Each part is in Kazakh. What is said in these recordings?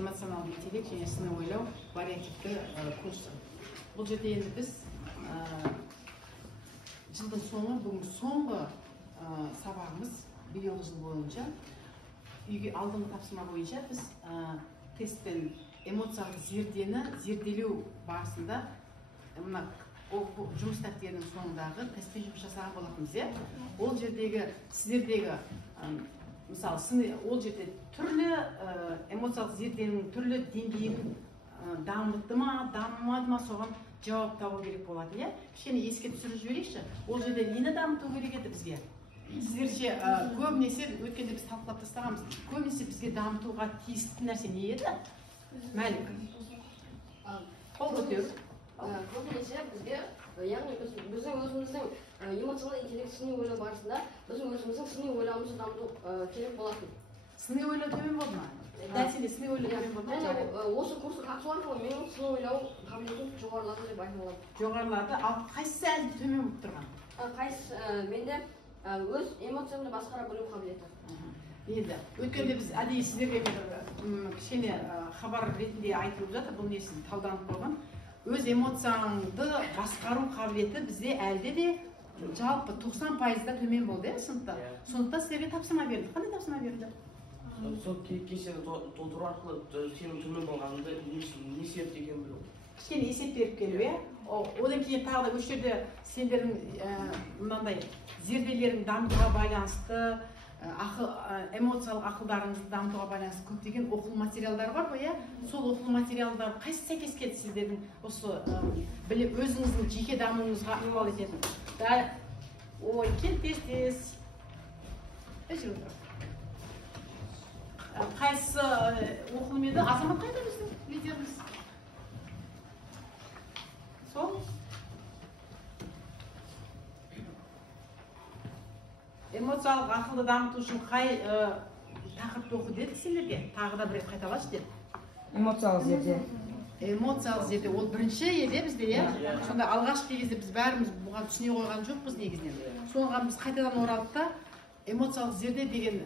эмоционалдық интеллект және сыни ойлау вариативті курсы. Бұл жерде енді біз жылдың соңы, бүгін соңғы сабағымыз биылғы жыл бойынша үйге алдыңғы тапсырма бойынша біз тестпен эмоциялық зерделеу барысында мына жұмыс дәптерінің соңындағы тестпен жұмыс жасаған болатынбыз. Ол жердегі сіздердегі мысалы ол жерде түрлі эмоциялық зерделенің түрлі деңгейін дамытты ма, дамымады ма, соған жауап табу керек болады. Кішкене еске түсіріп жіберейікші. Ол жерде нені дамыту керек еді бізге? Сіздерше көбінесе өткенде біз талқылап тастағанбыз. Көбінесе бізге дамытуға тиісті нәрсе не еді? Мәлік. Қол көтеру. Көбінесе бізге, яғни біздің өзіміздің эмоционалдық интеллект сыни ойлау барысында біздің өзіміздің сыни ойлауымызды дамыту керек болатын. Сыни ойлау төмен болды ма? Дәл сенде сыни ойлау төмен болды ма? Және осы курсқа қатысу арқылы менің сыни ойлау қабілетім жоғарылады деп айтуға болады. Жоғарылады, ал қайсысы әлде төмен болып тұрған? Қайсысы менде өз эмоциямды басқара білу қабілеті. Енді өткенде біз әдейі сіздерге кішкене хабар ретінде айтылып жатыр, бұл несін талданып қойған. Өз эмоцияңды басқару қабілеті бізде әлде де жалпы 90%-да төмен болды, сыныпта. Сондықтан сіздерге тапсырма берді. Қандай тапсырма берді? Сол кешені толтыру арқылы сенің төмен болғаныңды не себеп екенін білу. Кішкене есеп беріп келу, одан кейін тағы да осы жерде сендердің мынандай зерделерің дамытуға байланысты, эмоциялық ақылдарыңызды дамытуға байланысты көптеген оқу материалдар бар ғой, сол оқу материалдар қайсы сәйкес келді сіздердің осы өзіңіздің жеке дамуыңызға ықпал ететін? Ой, тез. Қайсы оқылым еді? Азамат қайда біздің лидеріміз? Сол? Эмоциялық ақылды дамыту үшін қай тақырыпты оқы дедік сендерге? Тағы да бір рет қайталашы деді. Эмоциялық зерде. Эмоциялық зерде. Ол бірінші еді бізде, сонда алғашқы кезде біз бәріміз бұған түсіне қойған жоқпыз негізінен. Соған біз қайтадан оралып та эмоциялық зерде деген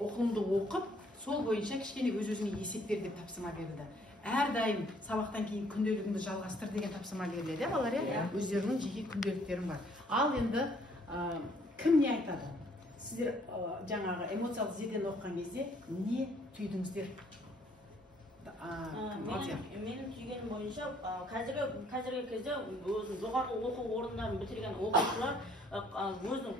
оқылымды оқып, сол бойынша кішкене өз-өзіңе есеп бер деп тапсырма берді. Әрдайым сабақтан кейін күнделігіңді жалғастыр деген тапсырма беріледі, балалар, өздерінің жеке күнделіктерің бар. Ал енді кім не айтады? Сіздер жаңағы эмоциялық зердені оқыған кезде не түйдіңіздер? Менің түйгенім бойынша қазіргі кезде өзінің жоғарғы оқу орындарын бітірген оқушылар өзінің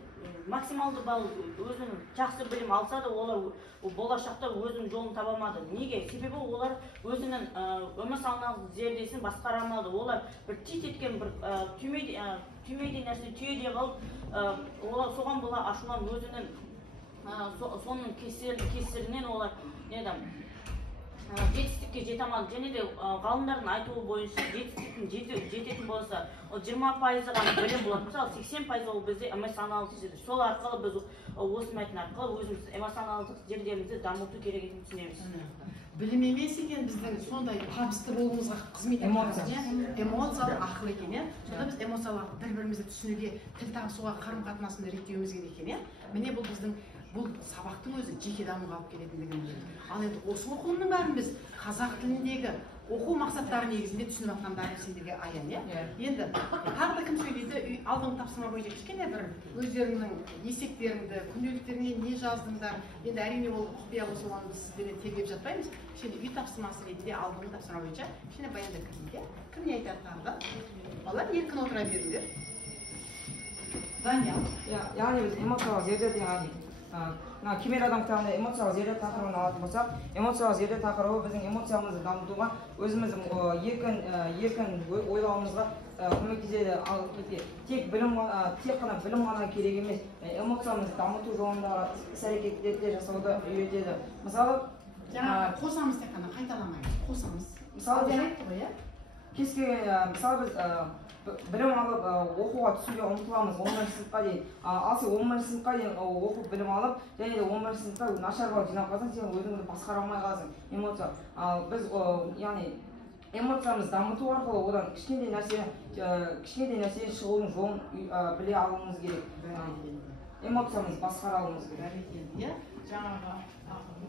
максималды балл, өзінің жақсы білім алса да, олар болашақта өзінің жолын таба алмады. Неге? Себебі олар өзінің эмоционалдық зердесін басқара алмады. Олар бір тит еткен бір түймедей нәрсе түйеде қалып, олар соған бола ашулан өзінің соның кесірінен олар жетістікке жете алмады. Және де ғалымдардың айтуы бойынша жететін болса, 20% ғана білім болады. Мысалы 80% ол бізде эмоционалдық зерде. Сол арқылы біз осы мәтін арқылы өзіміз эмоционалдық зердемізді дамыту керек екенін түсінеміз. Білім емес екен біздің сондай табысты болуымызға қызмет етеді. Эмоциялық ақыл екен. Сонда біз эмоциялық бір-бірімізді түсінуге, тіл табысуға, қарым-қатынасымызды реттеуіміз керек екен. Міне бұл біздің бұл сабақтың өзі жеке дамуға алып келетіндігін. Ал енді осы оқылымның бәрін біз қазақ тіліндегі оқу мақсаттары негізінде түсініп жатқандарын сендерге аян, Енді тағы да кім сөйлейді? Алдыңғы тапсырма бойынша кішкене бір өздеріңнің есептеріңді, күнделіктеріңе не жаздыңдар? Енді әрине ол құпия болса оны сіздерден тергеп жатпаймыз. Кішкене үй тапсырмасы ретінде алдыңғы тапсырма бойынша кішкене баяндап кетейік, Кім не айтады тағы да? Балалар еркін отыра беріңдер. Даниял. Яғни біз эмоциялық зерде деген кемел адам кітабында эмоциялық зерде тақырыбын алатын болсақ, эмоциялық зерде тақырыбы біздің эмоциямызды дамытуға, өзіміздің еркін ойлауымызға көмектеседі. Ал тек қана білім ғана керек емес, эмоциямызды дамыту жолында іс-әрекеттер жасауды үйретеді. Мысалы, қосамыз тек қана қайталамай, қосамыз. Мысалы, кез келген, мысалы біз білім алып оқуға түсуге ұмтыламыз 10-шы сыныпқа дейін. Ал сен 10-шы сыныпқа дейін оқып білім алып, және де 10-шы сыныпта нашар балл жинап қалсаң, сен өзіңді басқара алмай қаласың. Эмоция. Ал біз яғни эмоциямызды дамыту арқылы одан кішкентай нәрседен шығудың жолын біле алуымыз керек. Эмоциямызды басқара алуымыз керек. жаңағы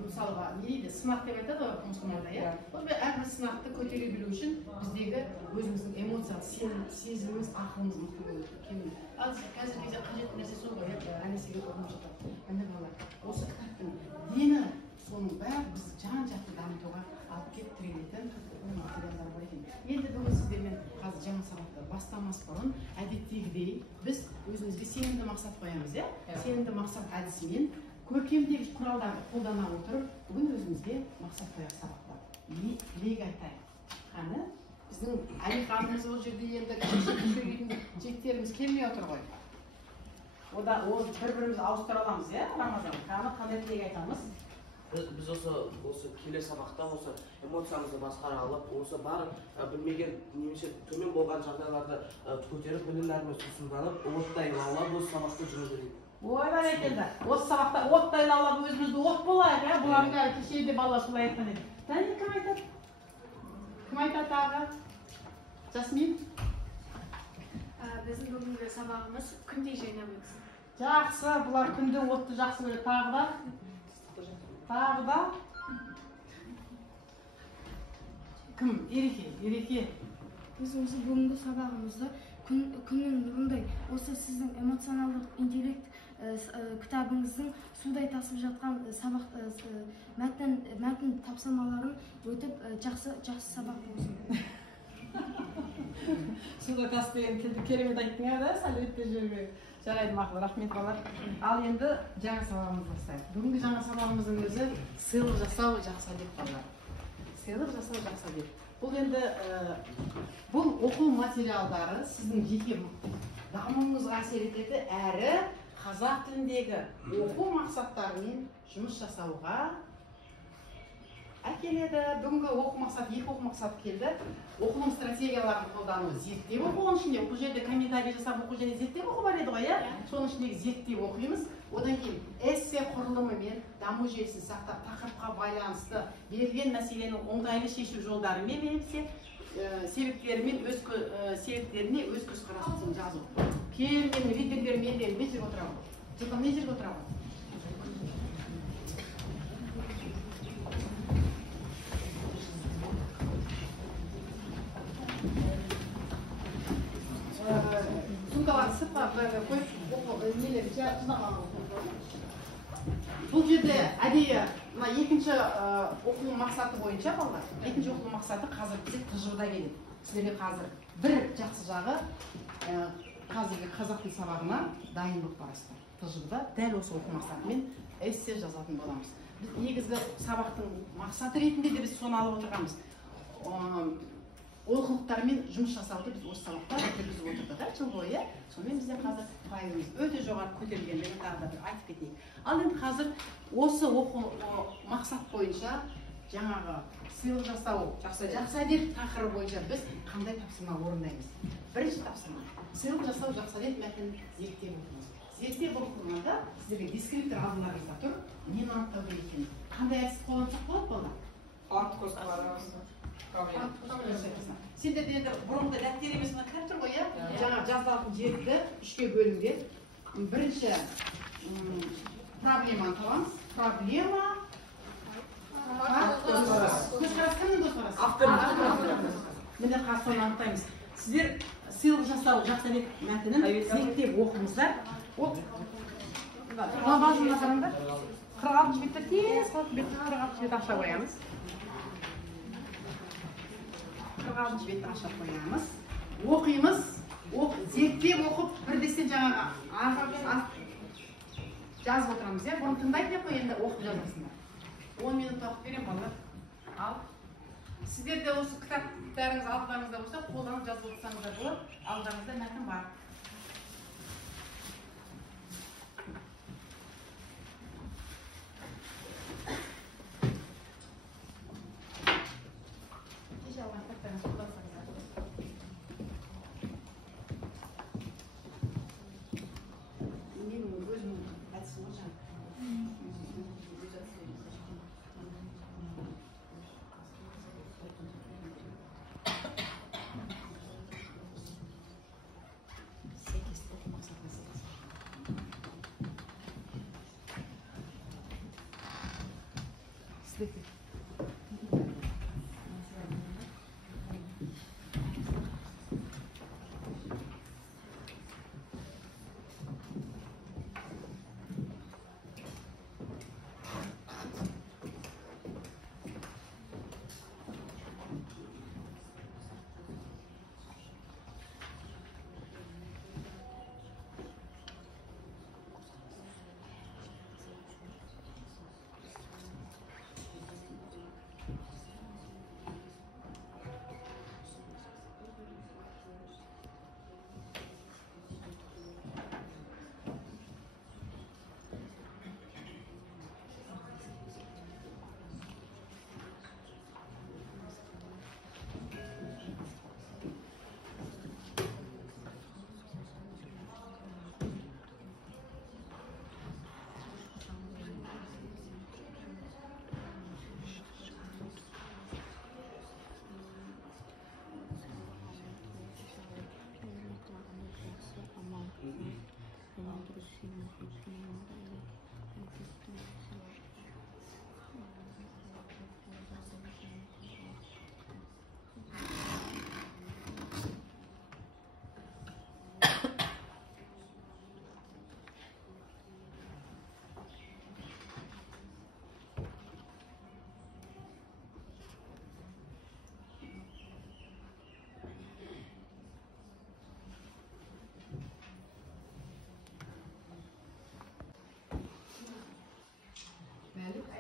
мысалға не дейді сынақ деп айтады ғой мұсылманда иә ол әрбір сынақты көтере білу үшін біздегі өзіміздің эмоциялық сезіміміз ақылымыз мықты болу керек ал қазіргі кезде қажетті нәрсе сол ғой әнесіге оқып жатады енді балалар осы кітаптың дені соның бәрі бізді жан жақты дамытуға алып келіп тірелетін материалдар бар екен енді бүгін сіздермен қазір жаңа сабақты бастамас бұрын әдеттегідей біз өзімізге сенімді мақсат қоямыз иә сенімді мақсат әдісімен көркемдегіш құралдарды қолдана отырып бүгін өзімізге мақсат қояйық сабақта лек айтайық қане біздің әлиханымыз ол жерде енді сөйлейтін жігіттеріміз келмей отыр ғой ол бір бірімізді ауыстыра аламыз иә рамазан қандай лек айтамыз біз осы келесі сабақта осы эмоциямызды басқара алып осы бар білмеген немесе төмен болған жағдайларды көтеріп білім нәрімен сусынданып оттай лаулап осы сабақты жүргізейік ой бәрекелді осы сабақта оттай лаулап өзімізді от болайық иә бұлардың бәрі кешеде балалар солай айтқан еді және кім айтады тағы жасмин біздің бүгінгі сабағымыз күндей жайнап өтсін жақсы бұлар күнде отты жақсы көреді тағы да кім ереке біз осы бүгінгі сабағымызды күннің нұрындай осы сіздің эмоционалдық интеллект кітабыңыздың судай тасып жатқан сабақ мәтін тапсырмаларын өтіп жақсы сабақ болсын судай тас деген тілді керемет айттың да сәл өтпей жібермей жарайды мақұл рахмет балалар ал енді жаңа сабағымызды бастайық бүгінгі жаңа сабағымыздың өзі сыйлық жасау жақсы әдет балалар сыйлық жасау жақсы әдет бұл енді бұл оқу материалдары сіздің жеке дамуыңызға әсер етеді әрі қазақ тіліндегі оқу мақсаттарымен жұмыс жасауға әкеледі. Бүгінгі оқу мақсаты, екі оқу мақсаты келді. Оқылым стратегияларын қолдану, зерттеп оқу. Оның ішінде бұл жерде комментарий жасап оқу және зерттеп оқу бар еді ғой, иә? Соның ішіндегі зерттеп оқимыз. Одан кейін эссе құрылымы мен даму жүйесін сақтап, тақырыпқа байланысты берілген мәселенің оңтайлы шешу жолдарымен немесе себептеріне өз көзқарасын жазу. Кейін мен ридерлермен де мен жерге отырамын. Жылдан мен жерге отырамын. Сумкаларды сыртқа қойып, нелер жинаған. Бұл жерде әдейі мына екінші оқу мақсаты бойынша балалар. Екінші оқу мақсаты қазір бізде тжб-да келеді. Сіздерге қазір бір жақсы жағы қазіргі қазақ тіл сабағына дайындық барасыздар. тжб-да дәл осы оқу мақсатымен эссе жазатын боламыз. Біз негізгі сабақтың мақсаты ретінде де біз соны алып отырғанбыз. Олқылықтармен жұмыс жасауды біз осы сабақта жүргізіп отырдық, жыл бойы. Сонымен бізде қазір пайымыз өте жоғары көтерілгендігін тағы да айтып кетейік. Ал енді қазір осы оқу мақсат бойынша жаңағы сыйлық жасау, жақсы әдет тақырыбы бойынша біз қандай тапсырма орындаймыз? Бірінші тапсырма. Сыйлық жасау жақсы әдет мәтінін зерттеп оқымыз. Зерттеп оқығанда сіздерге дескриптор алдыларыңызда тұр, нені анықтау керек екенін. Қандай әдіс қолдансақ болады болар? Факт көзқарас. Сендерде енді бұрынғы дәптер емес мына кітап тұр ғой, иә? Жаңа жазылатын жерді үшке бөліңдер. Бірінші проблеманы табамыз. Проблема көзқарас кімнің көзқарасы? Автордың. Міне қазір соны анықтаймыз. Сіздер сыйлық жасау жақсы әдет мәтінін зерттеп оқыңыздар. Ол мазмұнына қараңдар. 46 бетті тез қылып бетті 46 бет аша қоямыз. 46 бетті аша қоямыз. Оқимыз. Зерттеп оқып, бірдестен жаңағы жазып отырамыз. Бұны тыңдайды деп қой, енді оқып жазасыңдар. 10 минут уақыт берем балалар. Ал сіздерде осы кітаптарыңыз алдыңызда болса, қолданып жазып отырсаңыздар болады. Алдарыңызда мәтін бар.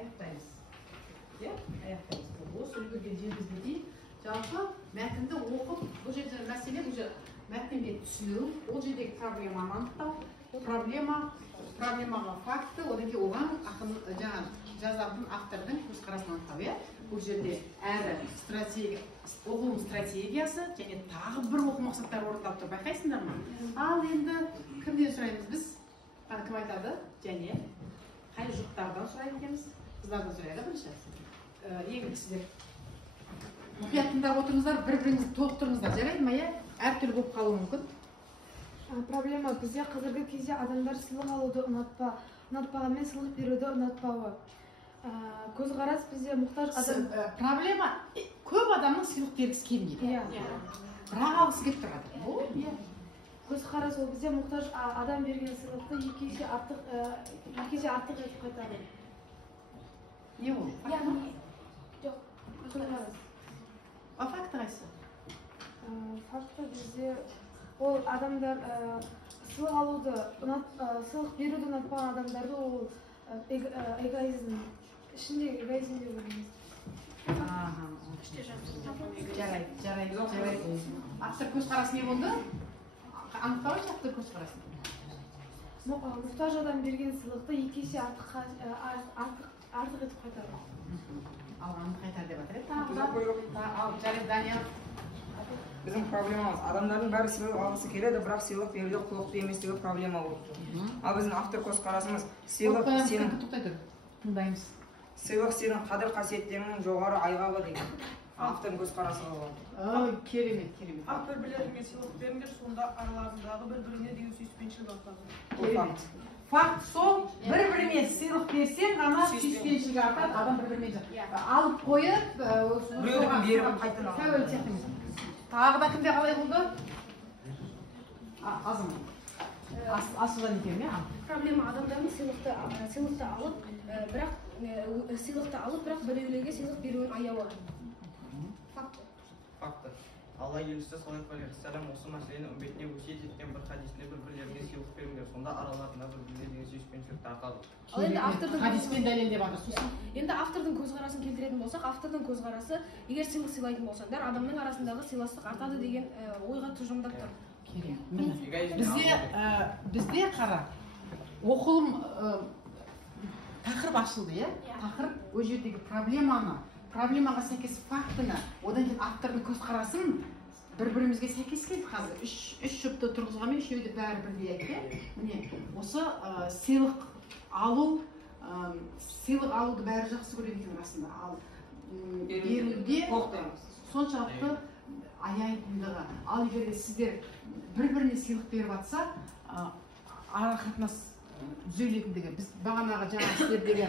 аяқтаймыз. Иә, аяқтаймыз. Осы үлгіге жеткізді дейін, жалпы мәтінді оқып, бұл жерде мәселе бұл мәтінге түсіну, ол жердегі проблеманы анықтау, проблемаға факты, одан кейін оған жазатын автордың көзқарасын анықтау. Иә, бұл жерде әрі оқу стратегиясы және тағы бір оқу мақсаттары орындалып тұр, байқайсыңдар ма? Ал енді кімден сұраймыз біз? Кім айтады? Және қай жұптардан сұрайды екенбіз? Қыздардан сұрайды бірінші. Егілік сіздер. Мұқият тыңдап отырыңыздар, бір-біріңізді толықтырыңыздар. Жарайды ма, иә? Әртүрлі болып қалуы мүмкін. Проблема бізде қазіргі кезде адамдар сыйлық алуды ұнатпағанмен сыйлық беруді ұнатпауы. Көзқарас бізде мұқтаж адам. Проблема көп адамның сыйлық бергісі келмейді. Бірақ алғысы келіп тұрады. Бұл, көзқарас ол бізде мұқтаж адам берген сыйлықты екі есе артық етіп қайтады. Не ол? Жоқ, көзқарас. А факты қайсы? Факты бізде ол адамдар сыйлық алуды, сыйлық беруді ұнатпаған адамдарды ол эгоизм, ішіндегі эгоизм деп ойлаймыз. Жарайды. Автор көзқарасы не болды? Анықтаушы автор көзқарасын. Мұқтаж адам берген сыйлықты екі есе артық етіп қайтады. Алғанын қайтар деп атыр. Жарайды, Данияр. Біздің проблемамыз адамдардың бәрі сыйлық алғысы келеді, бірақ сыйлық беруде құлықты еместігі проблема болып тұр. Ал біздің автор көзқарасымыз сыйлық сенің қадір қасиеттерінің жоғары айғағы деген автордың көзқарасы болады. Керемет. Автор бірлеріңе сыйлық беріңдер, сонда араларындағы бір-біріне деген сүйіспеншілік артады. Керемет. Факт сол, бір-біріне сыйлық берсең, ғана сүйіспеншілік артады, адам бір-біріне алып қойып, біреудің беріп қайтын тағы да кімде қалай болды? Азым. Асылдан екен, ме? Проблема адамдардың сыйлықты алып, бірақ біреулерге сыйлық беруін аяуы. Факты. Алла елшісі саллаллаху алейхи ва саллям осы мәселені үмбетіне өсиет еткен бір хадисте бір-бірлеріне сыйлық беріңдер, сонда араларында бір-біріне деген сүйіспеншілікті артады. Хадиспен дәлелдеп жатыр. Енді автордың көзқарасын келтіретін болсақ, автордың көзқарасы, егер сыйлық сыйлайтын болсаңдар, адамның арасындағы сыйластық артады деген ойға тұжырымдап тұр. Бізде қара, оқылым тақырып ашылды, тақырып ол жердегі проблемаға сәйкес фактіні, одан кейін автордың көзқарасын бір-бірімізге сәйкес келді қазір. Үш жұпты тұрғызғанмен үшеуі де бәрі бірдей айтты. Міне, осы сыйлық алуды бәрі жақсы көреді екен расында. Ал беруде соншалықты аяйтындығы. Ал егер сіздер бір-біріне сыйлық беріп жатса, ара қатынас түзелетіндігі. Біз бағанағы жаңа сіздердегі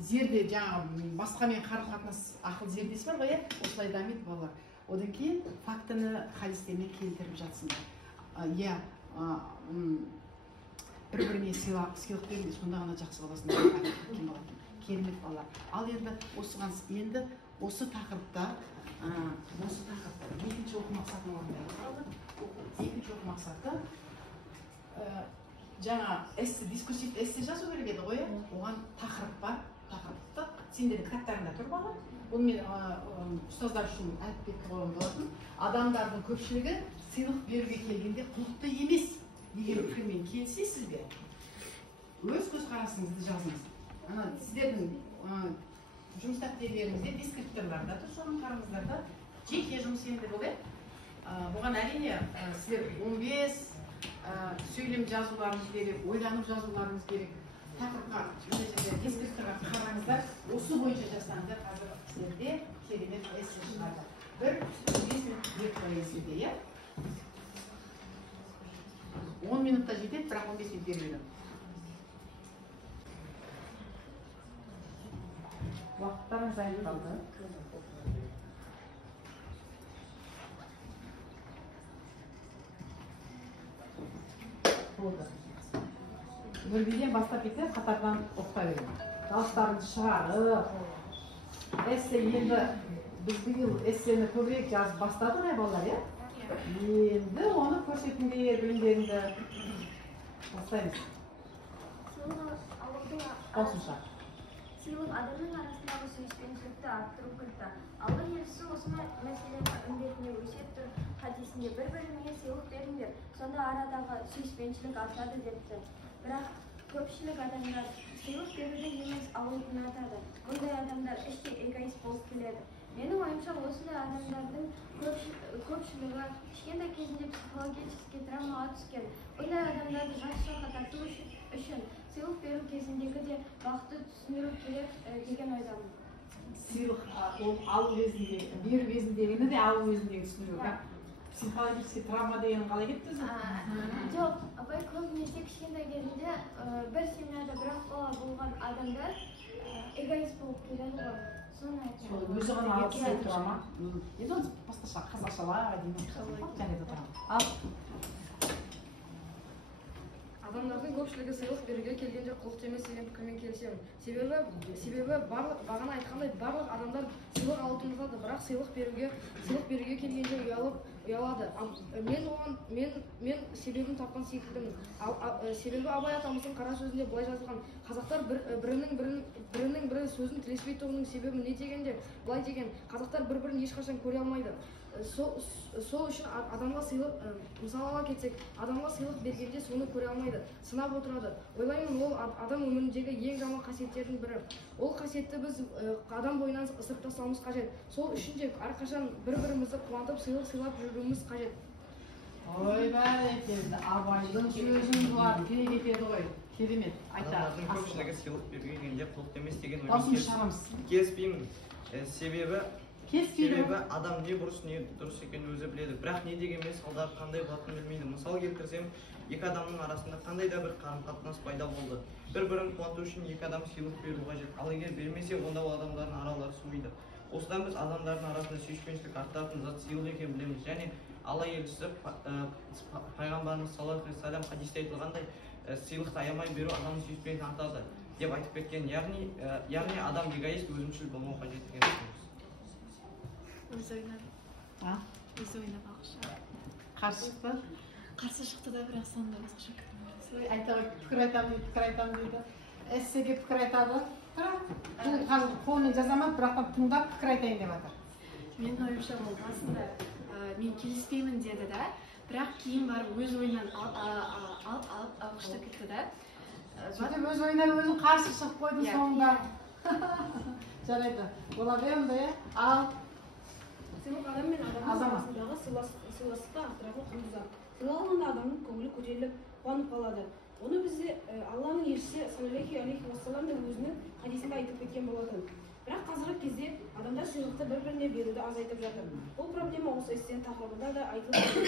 зерде жаңағы басқамен қарым қатынас ақыл зердесі бар ғой, иә, осылай дамиды балалар. Одан кейін фактіні хадистермен келтіріп жатсыңдар. Иә, бір-біріне сыйлық беріңдер, сонда ғана жақсы боласыңдар. Керемет балалар. Ал енді осы тақырыпта екінші оқу мақсатын орындаймыз. Екінші оқу мақсаты жаңа дискуссивті эссе жазу керек еді ғой, оған тақырып бар. Тақырыпты сендердің кітаптарыңда тұр бала. Бұл мен ұстаздар үшін әліпбекке қойған болатын. Адамдардың көпшілігі сыйлық беруге келгенде құлықты емес деген пікірмен келісесіз бе? Өз көзқарасыңызды жазыңыз. Сіздердің жұмыс дәптерлеріңізде дескрипторларда тұр, соны қараңыздар да. Жеке жұмыс енді бұл, бұған әрине сіздер 15 сөйлем жазуларыңыз керек, ойланып жазуларыңыз керек. Тақырыпқа, дескрипторға қараңыздар, осы бойынша жазсаңыздар, қазір сіздерде керемет эссе шығады. Бір 15 минут беріп қояйын сізге, иә? 10 минутта жетеді, бірақ 15 минут бермейді. Уақыттарыңыз аяқталды. Болды. Нөлбеден бастап кетсе, қатардан оқыта беремін. Дауыстарыңызды шығарып, эссе енді біз биыл эссені көбірек жазып бастадық, балалар, иә? Енді оны көрсетіңдер, білімдеріңді бастаймыз. Қосымша. Сыйлық адамның арасындағы сүйіспеншілікті арттыру кілті. Алла елшісі осы мәселені үмбетіне өсиет тұр хадисінде бір-біріңе сыйлық беріңдер, сонда арадағы сүйіспеншілік артады депті. Бірақ көпшілік адамдар сыйлық беруді емес алуды ұнатады. Бұндай адамдар іште эгоист болып келеді. Менің ойымша осындай адамдардың көпшілігі кішкентай кезінде психологический травмаға түскен. Бұндай адамдарды жақсы тарту үшін сыйлық беру кезіндегі де бақытты түсіндіру керек деген ойдамын. Сыйлық алу кезінде, беру кезіндегіні де алу кезіндегі түсіндіру керек. Психологический травма дегенін қалай кеттіңіз? Жоқ, абай көбінесе кішкентай кезінде бір семьяда бір бала болған адамдар эгоист болып келеді ғой. Соны айтамын. Өзі ғана алып травма. Енді оны басқаша қазақшалай деймін. Және де травма. Адамдардың көпшілігі сыйлық беруге келгенде құлықты емес деген пікірмен келісемін. Себебі бағана айтқандай барлық адамдар сыйлық алуды ұнатады, бірақ сыйлық беруге келгенде ұялады. Мен себебін тапқан секілдімін. Себебі Абай атамыздың қара сөзінде былай жазылған: қазақтар бірінің бірі сөзін тілеспейтұғының себебі не дегенде былай деген: қазақтар бір-бірін ешқашан көре алмайды. Сол үшін адамға сыйлық, мысалы ала кетсек, адамға сыйлық бергенде соны көре алмайды, сынап отырады. Ойлаймын, ол адам өміріндегі ең жаман қасиеттердің бірі. Ол қасиетті біз адам бойынан ысырып тастауымыз қажет. Сол үшін де әрқашан бір-бірімізді қуантып, сыйлық сыйлап жүруіміз қажет. Ой, бәрекелді, Абайдың сөзін бұлар керек етеді ғой. Керемет, айта. Адамдардың көпшілігі сыйлық беруге келгенде құлықты емес деген оймен келіспеймін. Себебі адам не бұрыс не дұрыс екенін өзі біледі, бірақ не дегенмен салдары қандай болатынын білмейді. Мысал келтірсем, екі адамның арасында қандай да бір қарым-қатынас пайда болды. Бір-бірін қуанту үшін екі адам сыйлық беру қажет. Ал егер бермесе, онда ол адамдардың аралары суиды. Осыдан біз адамдардың арасында сүйіспеншілік артатын зат сыйлық екенін білеміз. Және Алла елшісі пайғамбарымыз саллаллаху алейхи ва саллям хадисте айтылғандай, сыйлықты аямай беру адамның сүйіспеншілігін артады деп айтып кеткен. Яғни адам эгоист, өзімшіл болмау қажет деген сөз. Өзі ойнап ақша. Қарсы шықты? Қарсы шықты да, бірақ сонда басқаша күтім. Айта пікір айтамын дейді. Эссеге пікір айтады. Қазір қолмен жазамын, бірақ тыңдап пікір айтайын деп жатыр. Менің ойымша ол басында мен келіспеймін деді да, бірақ кейін барып өз ойынан алып алғышты кетті да. Сөйтіп өз ойынан өзің қарсы шығып қойдың соңында. Жарайды. Бола беремді, ал сыйлық адам мен адамның арасындағы сыйластықты арттыратын құнды зат. Сыйлағанда адамның көңілі көтеріліп, қуанып қалады. Оны бізде Алланың елшісі саллаллаху алейхи уассалам да өзінің хадисінде айтып кеткен болатын. Бірақ қазіргі кезде адамдар сыйлықты бір-біріне беруді азайтып жатыр. Бұл проблема осы эссенің тақырыбында да айтылып жатыр.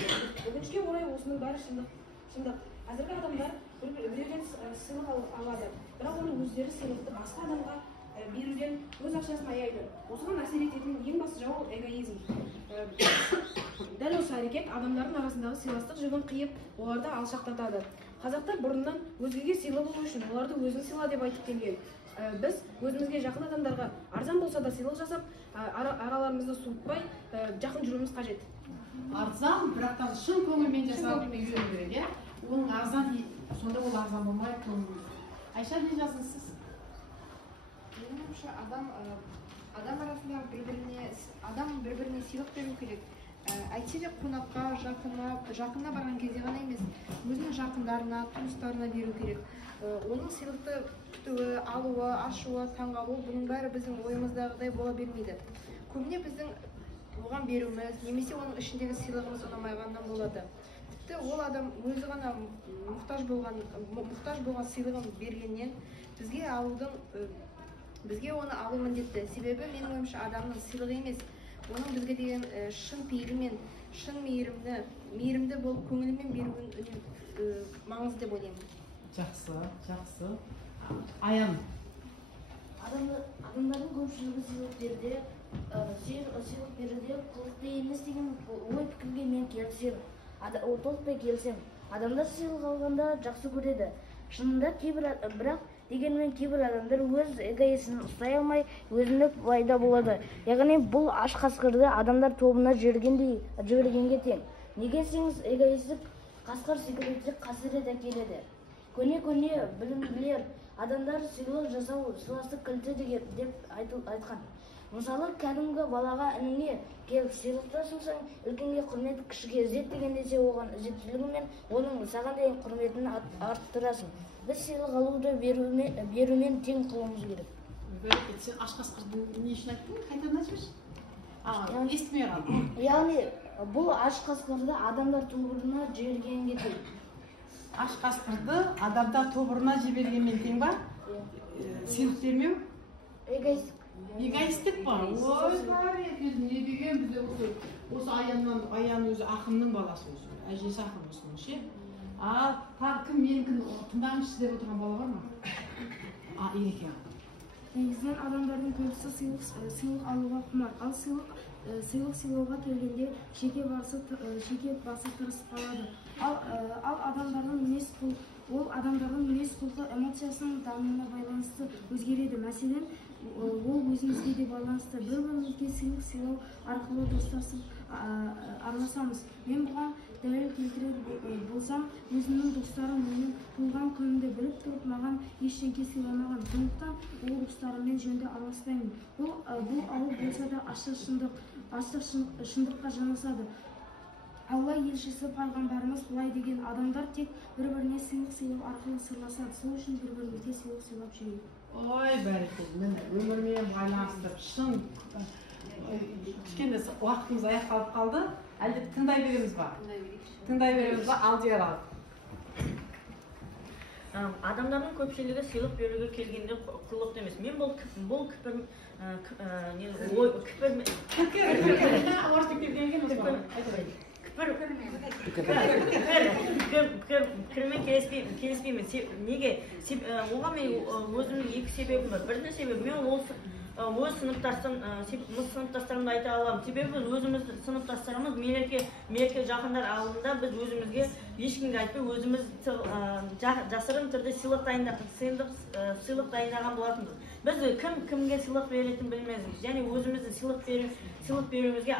Өкінішке орай осының бәрі шындық. Қазіргі адамдар біреуден сыйлық алады, бірақ оның өздері сыйлықты басқа адамға беруден өз ақшасын аяйды. Осыған әсер ететін ең басты жау эгоизм. Дәл осы әрекет адамдардың арасындағы сыйластық жігін қиып, оларды алшақтатады. Қазақтар бұрыннан өзгеге сыйлы болу үшін оларды өзің сыйла деп айтып келген. Біз өзімізге жақын адамдарға арзан болса да сыйлық жасап, араларымызды суытпай, жақын жүруіміз қажет. Арзан, бірақтан шын көңілмен жасалып үйрену керек, иә? Оның арзан, сонда ол арзан болмай көңіл. Айша, не жаздыңыз сіз? Менің ойымша адам арасында бір-біріне сыйлық беру керек. Әйтсе де қонаққа, жақынына барған кезде ғана емес, өзінің жақындарына, туыстарына беру керек. Оның сыйлықты күтуі, алуы, ашуы, таңғалуы, бұның бәрі біздің ойымыздағыдай бола бермейді. Көбіне біздің оған беруіміз, немесе оның ішіндегі сыйлығымыз ұнамайғаннан болады. Тіпті ол адам өзі ғана мұқтаж болған сыйлығын бергеннен бізге оны алу міндетті. Себебі менің ойымша адамның сыйлығы емес, оның бізге деген шын пейілімен, шын мейірімді болып көңілімен беруін маңызды деп ойлаймын. Жақсы. Аян. Адамдардың көпшілігі сыйлық беруде қылықты емес деген ой пікірге мен келісемін. Толықтай келісемін. Адамдар сыйлық алғанда жақсы көреді. Шынында бірақ дегенмен кейбір адамдар өз эгоизмін ұстай алмай, өзіндік пайда болады. Яғни бұл аш қасқырды адамдар тобына жібергенге тең. Неге десеңіз, эгоистік қасқыр секілді қасірет әкеледі. Көне білімділер адамдар сыйлық жасау сыйластық кілті деп айтқан. Мысалы, кәдімгі балаға ініңе келіп сыйлықты ұсынсаң, үлкенге құрмет, кішіге ізет деген десе, оған ізеттілігімен оның саған деген құрметін арттырасың. Біз сыйлық алуды берумен тең қылуымыз керек. Сен аш қасқырды не үшін айттың? Қайтадан айтып жүрші? Естімей қалдым. Яғни, бұл аш қасқырды адамдар тобырына жібергенге тең. Аш қасқырды адамдар тобырына жібергенмен тең ба? Сыйлық бермеу? Эгоистік бар. Ой, бар екен, не деген бізде осы Аян өзі ақынның баласы өзі. Әжесі ақын осының ше. Тағы кім менікін тыңдаңызшы деп отырған бала бар ма? Ереке. Негізінен адамдардың көбісі сыйлық алуға құмар. Ал сыйлық сыйлауға келгенде жеке басы тырысып қалады. Ал адамдардың мінез-құлқы эмоциясының дамуына байланысты өзгереді. Мәселен, ол өзімізге де байланысты. Бір-бірімізге сыйлық сыйлау арқылы достасып араласамыз. Мен бұған дәлел келтірер болсам, өзімнің достарым менің туылған күнімді біліп тұрып, маған ештеңке сыйламаған. Сондықтан ол достарыммен жөнді араласпаймын. Бұл ауыр болса да ащы шындыққа жанасады. Алла елшісі пайғамбарымыз былай деген: адамдар тек бір-біріне сыйлық сыйлау арқылы сырласады. Сол үшін бір-бірімізге сыйлық сыйлап жүрейік. Ой, бәрекелді. Міне өмірмен байланыстырып шын кішкене уақытымыз аяқталып қалды. Әлде тыңдай береміз ба? Тыңдай береміз ба? Алдияр ал. Адамдардың көпшілігі сыйлық беруге келгенде құлықты емес. Мен бұл пікірмен келіспеймін. Неге? Оған мен өзімнің екі себебім бар. Бірінші себебі, мен өз сыныптастарымды айта аламын. Себебі өзіміз сыныптастарымыз мереке жақындар алдында біз өзімізге ешкімге айтпай өзіміз жасырын түрде сыйлық дайындаған болатынбыз. Біз кімге сыйлық беретінін білмейміз. Және өзіміздің сыйлық беруімізге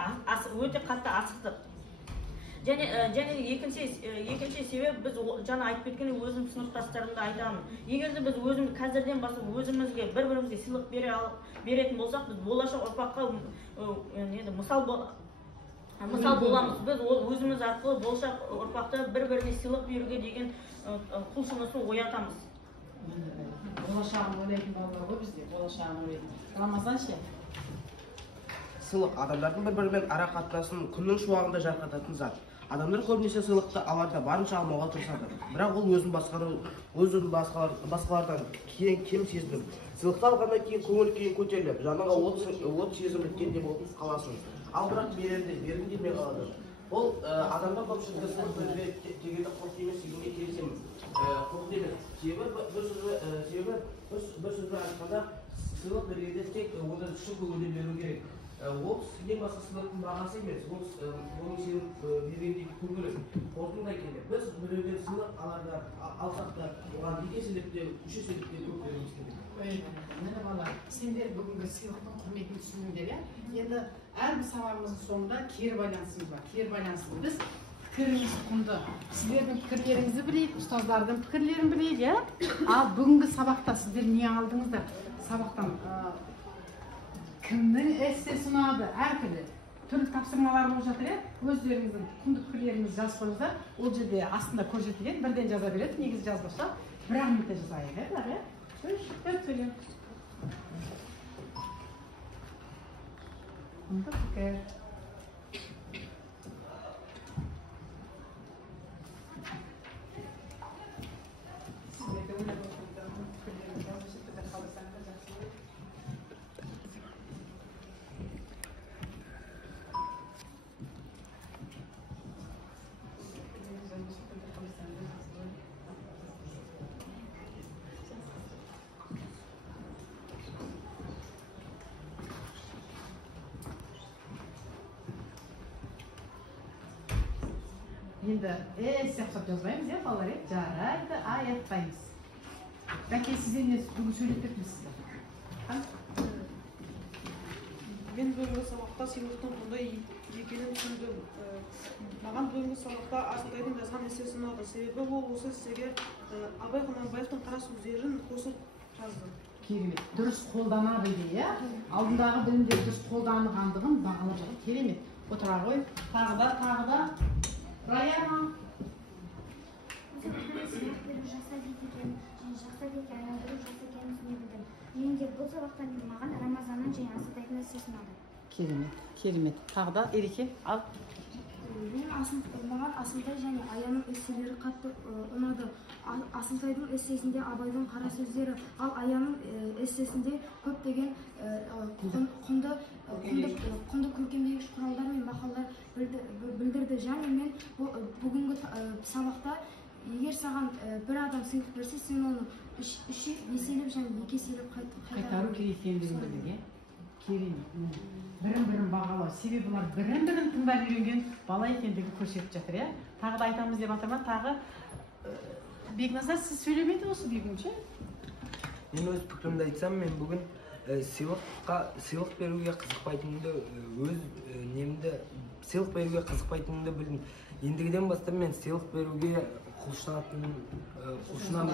өте қатты асықтық. Және екінші себеп, біз жаңа айтып кеткен өзім сыныптастарымды айтамын. Егер де біз қазірден бастап өзімізге бір-бірімізге сыйлық беретін болсақ, біз болашақ ұрпаққа мысал боламыз. Біз өзіміз арқылы болашақ ұрпақта бір-біріне сыйлық беруге деген құлшынысын оятамыз. Болашағын ойлайтын балалар ғой бізде, болашағын ойлайтын. Рамазан ше? Сыйлық адамдардың бір-бірімен ара қатынасын күннің шуағында жарқырататын зат. Адамдар көбінесе сыйлықты аларда барынша алмауға тырысады. Бірақ ол өзін басқалардан кем сезініп, сыйлықты алғаннан кейін көңіл көтеріліп, жаныңа от сезім біткендей болып қаласың. Ал бірақ берген келмей қалады. ол адамдар көпшілігі сыйлық беруге дегенде құлық емес дегенге келісемін. Құлық емес. Себебі бір сөзбен айтқанда сыйлық бергенде тек оны шын көңілден беру керек. Ол ең басқа сыйлықтың бағасы емес, оның сыйлық бергендегі көңілі қорытындай келеді. Біз біреуден сыйлық алсақ та оған 2 еселеп, 3 еселеп көп беруіміз керек. Міне балалар, сендер бүгінгі сыйлықтың құрметін түсіндіңдер, иә? Енді әрбір сабағымыздың соңында кері байланысымыз бар. Кері байланысымыз біз пікіріміз құнды. Сіздердің пікірлеріңізді білейік, ұстаздардың пікірлерін білейік, иә? Ал бүгінгі сабақта сіздер не алдыңыздар? Сабақтан кімнің эссесі ұнады? Әртүрлі түрлі тапсырмалар болып жатыр, иә? Өздеріңіздің құнды пікірлеріңізді жазып қойыңыздар. Ол жерде астында көрсетілген, бірден жаза береді, негізі жазбаса, 1 минутта жазайық, иә? Төрт сөйлем. Құнды пікір. Енді сияқты жазбаймыз, иә, балалар, жарайды, аяқтаймыз. Бәке, сізден бүгін сөйлеп бердіңіз. Мен бүгінгі сабақта сыйлықтың құнды екенін түсіндім. Маған бүгінгі сабақта Асылтайдың жазған эссесі ұнады. Себебі ол осы эссеге Абай Құнанбаевтың қара сөздерін қосып жазды. Керемет. Дұрыс қолдана білді, иә? Алдындағы білімдер дұрыс қолданғандығын бағалап жатыр. Керемет. Отыра ғой. Тағы да. Раяна. Мен де бұл сабақтан маған Рамазанның және Асылтайдың эссесі ұнады. Керемет. Тағы да, Ереке, ал. Маған Асылтай және Аяның эсселері қатты ұнады. Асылтайдың эссесінде Абайдың қара сөздері, ал Аяның эссесінде көптеген құнды көркемдегіш құралдар мен мақалдар білдірді. Және мен бүгінгі сабақта егер саған бір адам сыйлық берсе, сен оны 3 еселеп және 2 еселеп қайтару керек екендігін білдік, керемет. Бірін-бірін бағалау. Себебі бұлар бірін-бірін тыңдап үйренген бала екендігін көрсетіп жатыр, иә? Тағы да айтамыз деп атама, тағы Бекназар, сіз сөйлемеді осы бүгінше? Мен өз пікірімді айтсам, мен бүгін сыйлық беруге қызықпайтынымды білдім. Ендігіден бастап мен сыйлық беруге құлшынамын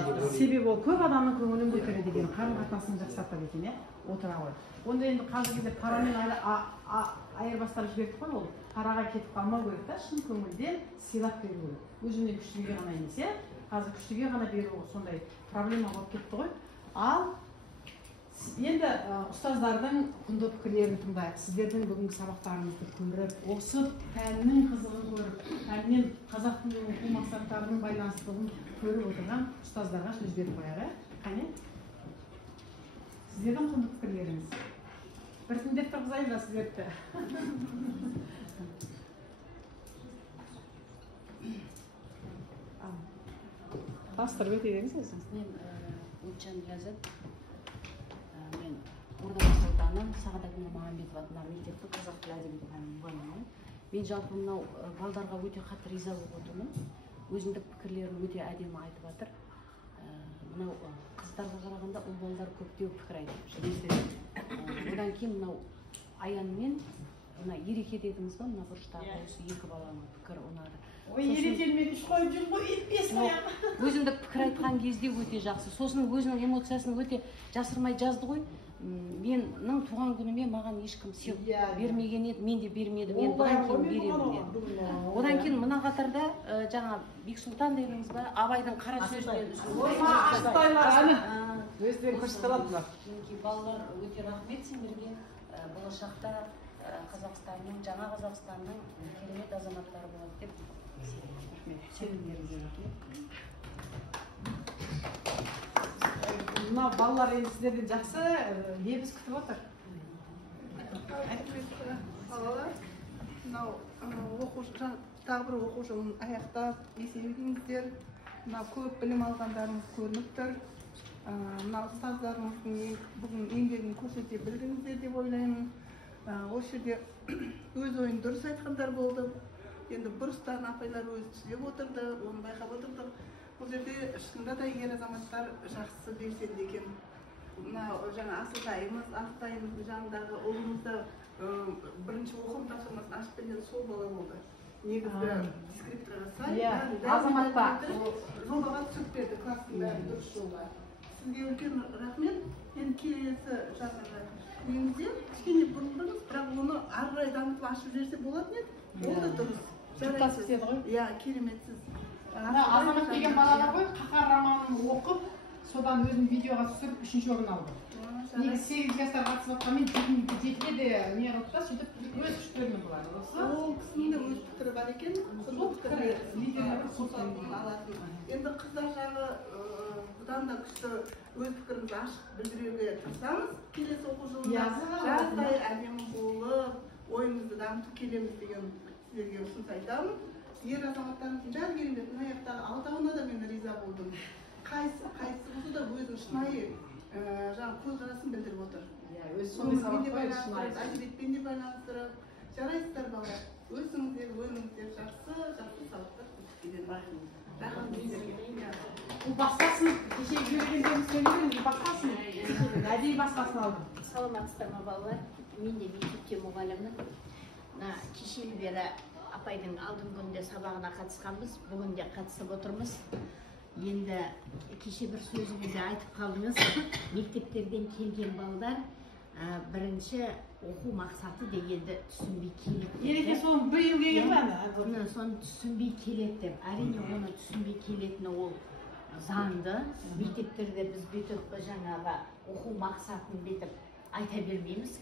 деп. Себебі ол көп адамның көңілін көтереді деген, қарым-қатынасын жақсартады екен, иә? Отыра ғой. Онда енді қазір кезде парамен айырбастап жібердік қой, ол параға кетіп қалмау керек та, шын көңілден сыйлап беру керек. Өзіне күштіге ғана емес, иә? Қазір күштіге ғана беру сондай проблема болып кетті ғой. Ал енді ұстаздардың құнды пікірлерін тыңдайық. Сіздердің бүгінгі сабақтарыңызды көріп, осы пәннің қызығын көріп, пәннен қазақ тілінің оқу мақсаттарының байланыстығын көріп отырған ұстаздарға сөз беріп қояйық, қане? Сіздердің құнды пікірлеріңіз. Біртіндеп тұрғызайын ба сіздерді? Бастырып өтедіңіз өзіңіз? Мен Утжан Лязат. Мен Орда Сұлтаны Сағадат Нұрмағамбетов атындағы мектептің қазақ тілі әдебиеті пәнінің мұғалімімін. Мен жалпы мынау балдарға өте қатты риза болып отырмын. Өзіндік пікірлерін өте әдемі айтып жатыр. Мынау қыздарға қарағанда ұл балдар көптеу пікір айтып. Одан кейін мынау Аян мен мына Ереке дедіңіз ба, мына бұрыштағы осы 2 баланың пікірі ұнады. Ой, Ерекені мен 3 қойып жүрмін ғой, 5 қоям. Өзіндік пікір айтқан кезде өте жақсы. Сосын өзінің эмоциясын өте жасырмай жазды ғой. Менің туған күніме маған ешкім сыйлық бермеген еді, мен де бермедім, мен бұдан кейін беремін деді. Одан кейін мына қатарда жаңа Бексұлтан дедіңіз ба, Абайдың қара сөздері. Өздері көрсетіп алатындар. Балалар өте рахмет сендерге. Болашақта Қазақстанның, жаңа Қазақстанның керемет азаматтары болады деп сенімдеріңізге рахмет. Мына балалар енді сіздерден жақсы лебіз күтіп отыр. Балалар, мынау тағы бір оқу жылын аяқтап есейдіңіздер. Мынау көп білім алғандарыңыз көрініп тұр. Мынау ұстаздарыңыздың бүгін еңбегін көрсете білдіңіздер деп ойлаймын. Осы жерде өз ойын дұрыс айтқандар болды. Енді бұрыстан апайлар өзі түзеп отырды, оны байқап отырдық. Бұл жерде шынында да ер азаматтар жақсы белсенді екен. Мынау жаңа Асылтайымыз, Ақтайымыздың жанындағы ұлымызда бірінші оқу тапсырмасын ашып берген сол бала болды. Негізгі дискрипторға сай, азаматта жобаға түсіп берді класстың бәрін дұрыс жолға. Сізге үлкен рахмет. Енді келесі жағдайға немізде кішкене бұрылдыңыз, бірақ оны ары қарай дамытып ашып жіберсе болатын еді. Ол да дұрыс. Жұптасып кетеді ғой. Иә, кереметсіз. Азамат деген балалар ғой, Қаһар романын оқып, содан өзін видеоға түсіріп 3-ші орын алды. Негізі 8 жастар қатысып жатқанмен 7-ге де не қылды да, сөйтіп өз күштерімен бұлар. Ол кісінің де өз пікірі бар екен. Сол пікірі лидерлерді қосатын алатын. Енді қыздар жағы бұдан да күшті өз пікірімізді ашық білдіруге тырысамыз. Келесі оқу жылында жаздай әдемі болып, ойымызды дамытып келеміз деген сіздерге ұсыныс айтамын. Ер азаматтарымыздың бәрі келіңдер. Мына жақтағы алтауына да мен риза болдым. Қайсы болса да өзінің шынайы жаңа көзқарасын білдіріп отыр. Әдебиетпен де байланыстырып, жарайсыздар балалар. Өзіңіздер, өміріңіздер жақсы сабақтар көрсеткен. Рахмет сіздерге. Бұл басқасын, кеше жүргендерін сөйлеген, басқасын. Әдейі басқасын алдым. Саламатсыздар ма балалар? Мен де мектепте мұғаліммін. Кешелі бері апайдың алдыңғы күнде сабағына қатысқанбыз, бүгін де қатысып отырмыз. Енді кеше бір сөзіңізде айтып қалдыңыз, мектептерден келген балдар бірінші оқу мақсаты дегенді түсінбей келеді. Ереке соны биыл келген ба? Соны түсінбей келеді деп. Әрине оны түсінбей келетіні ол заңды. Мектептерде біз бүйтіп жаңағы оқу мақсатын бүйтіп айта бермейміз.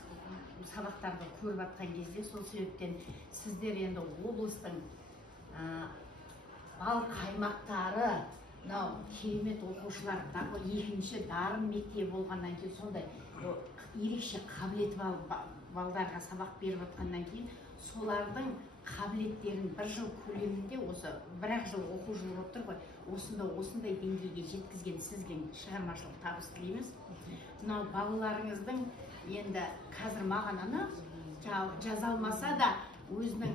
Сабақтарды көріп атқан кезде сол себептен сіздер енді облыстың бал қаймақтары, мынау керемет оқушылардағы екінші дарын мектебі болғаннан кейін сондай ерекше қабілеті балдарға сабақ беріп атқаннан кейін солардың қабілеттерін бір жыл көлемінде осы бір-ақ жыл оқу жылы болып тұр ғой, осындай деңгейге жеткізген сізге шығармашылық табыс тілейміз. Мынау балаларыңыздың енді қазір маған жаза алмаса да өзінің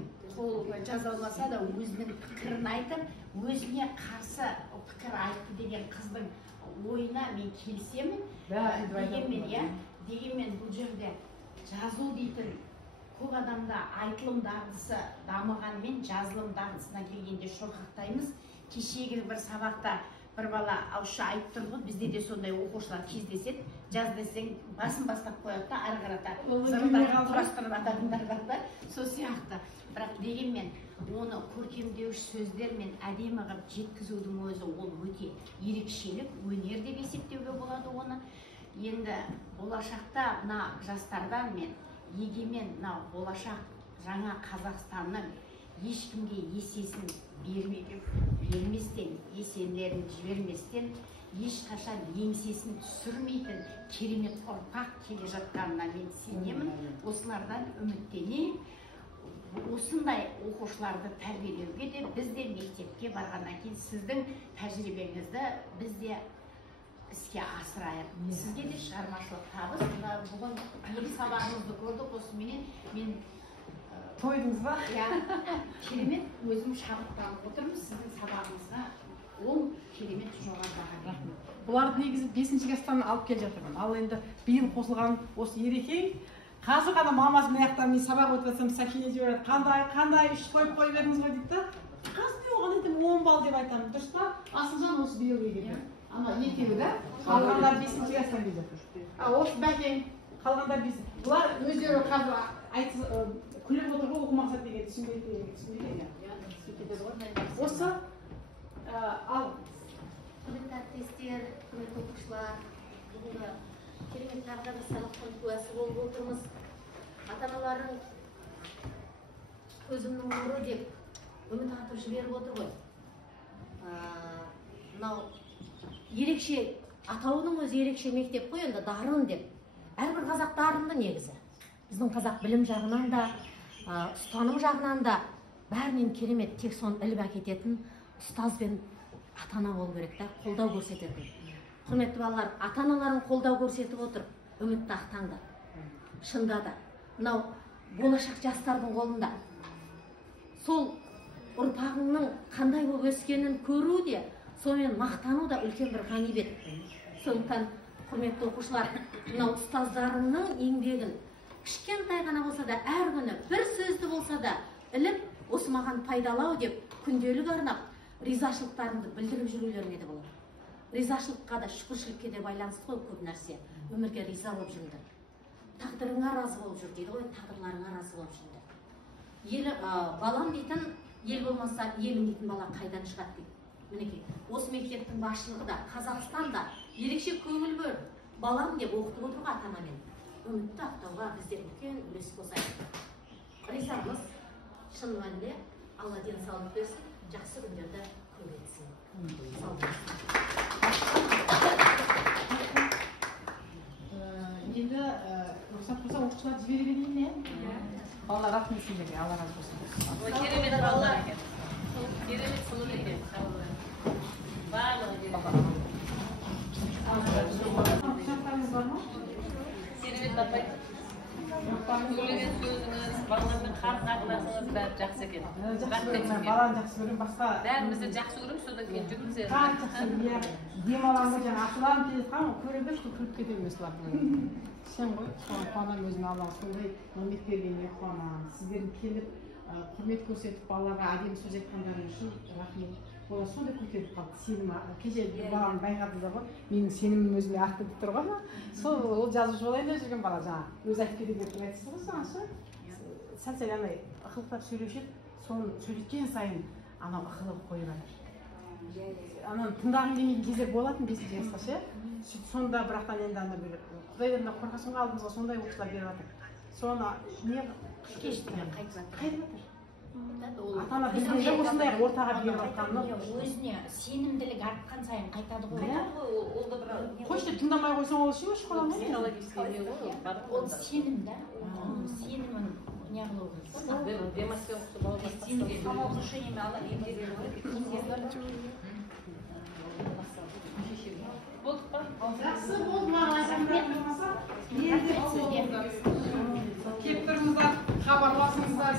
пікірін айтып, өзіне қарсы пікір айтты деген қыздың ойына мен келісемін. Дегенмен бұл жерде жазу дейтін көп адамда айтылым дағдысы дамығанмен жазылым дағдысына келгенде шорқақтаймыз. Кешегі бір сабақта бір бала ауызша айтып тұр ғой, бізде де сондай оқушылар кездеседі. Жаз десең басын бастап қояды да, ары қарата зырылдап құрастырып ататындар бар да, сол сияқты. Бірақ дегенмен оны көркемдеуіш сөздермен әдемі қылып жеткізудің өзі ол өте ерекшелік, өнер деп есептеуге болады оны. Енді болашақта мына жастардан мен егемен мына болашақ жаңа Қазақстанның ешкімге есесін берместен, есенлерін жіберместен, ешқашан еңсесін түсірмейтін керемет ұрпақ келе жатқанына мен сенемін. Осылардан үміттенейін. Осындай оқушыларды тәрбиелеуге де біз де мектепке барғаннан кейін сіздің тәжірибеңізді біз де іске асырайық. Сізге де шығармашылық табыс. Бүгін екі сабағыңызды көрдік, осыменен мен тойдыңыз ба? Керемет өзім шабыттанып отырмыз сіздің сабағыңызға. Ол керемет жоғары баға береді. Бұларды негізі 5-ші класстан алып келе жатырмын. Ал енді биыл қосылған осы Ерекең қазір ғана мамасы мына жақтан мен сабақ өтіп жатсам Сәкине жібереді. Қандай үш қойып бердіңіз ғой дейді да. Қазір мен оған айтамын 10 балл деп айтамын. Дұрыс па? Асылжан осы биыл келген. Ана екеуі да. Қалғандар 5-ші класстан келді. Осы Бәкең қалғандар 5. Бұлар өздері қазір күліп отыр ғой, оқу мақсат дегенді түсінбейді. Осы ал құрметті әріптестер, құрметті оқушылар, бүгінгі керемет тағы бір сабақтың куәсі болып отырмыз. Ата-аналарың көзімнің нұры деп үміт артып жіберіп отыр ғой. Мынау ерекше, атауының өзі ерекше мектеп қой, енді дарын деп. Әрбір қазақ дарынды негізі. Біздің қазақ білім жағынан да, ұстаным жағынан да бәрінен керемет, тек соны іліп әкететін ұстаз бен ата-ана болу керек та, қолдау көрсететін. Құрметті балалар, ата-аналарын қолдау көрсетіп отыр, үмітті ақтаңдар. Шында да, мынау болашақ жастардың қолында. Сол ұрпағыңның қандай болып өскенін көру де, сонымен мақтану да үлкен бір ғанибет. Сондықтан, құрметті оқушылар, мынау ұстаздарының еңбегін кішкентай ғана болса да, әр күні бір сөзді болса да іліп, осы маған пайдалау деп күнделік арнап, ризашылықтарыңды білдіріп жүрулеріңе де болады. Ризашылыққа да, шүкіршілікке де байланысты ғой көп нәрсе. Өмірге риза болып жүріңдер. Тағдырыңа разы болып жүр дейді ғой, тағдырларыңа разы болып жүріңдер. Балам дейтін, ел болмаса, елім дейтін бала қайдан шығады дейді. Мінекей, осы мектептің басшылығы да, Қазақстанда ерекше көңіл бөліп, балам деп оқытып отыруға ата-анамен. Үмітті ақтауға біздер үлкен үлес қосайық. Ризамыз, шын мәнінде Алла денсаулық берсін, жақсы күндерді көп етсін. Енді рұқсат болса оқушылар жібере берейін, балалар рахмет сендерге, Алла разы болсын. Керемет балалар екен. Керемет сұлу екен. Барлығы Құшақтарыңыз бар ма? керемет бапай. Сөйлеген сөзіңіз, балалармен қарым-қатынасыңыз бәрі жақсы екен. Баланы жақсы көрем, басқа... Бәрімізді жақсы көрем, содан кейін жүгірсек. Демаламын, жаңа ашыларым келіп қалған, көремін, что күліп кетемін осылардың. Сен ғой, соған қуанамын өзім Аллаға, сондай еңбек бергеніне қуанамын. Сіздердің келіп, құрмет көрсетіп, балаларға әдемі сөз айтқандарың үшін рахмет. Олар сондай көтеріп қалды, сенім, кеше баланы байқадыңыздар ғой, менің сенімім өзіме артып тұр ғой. Сол жазушы болайын деп жүрген бала жаңа, өзі айтып кетейін деп айтсыз ғой саған ше. Сәл-сәл анай ықылықтап сөйлешіп, соны сөйлеткен сайын анау ықылығы қойып жатыр. Ананы тыңдағым келмейтін кездер болатын 5-ші жаста ше. Сонда бірақтан енді ана бір құдайдан қорқасың алдыңызға сондай оқушылар келіп жатыр. Соны не қайтып жатыр. Ата-ана білгенде осындай ортаға беріп жатқаны. Өзіне сенімділік артқан сайын қайтады ғой. Қойшы тыңдамай қойсаң ол үшін школа ма? Ол сенім да, сенімін не қылу керек. Самоувнушениемен Болдық па? Жақсы болды ма? Келіп тұрыңыздар, хабарласыңыздар.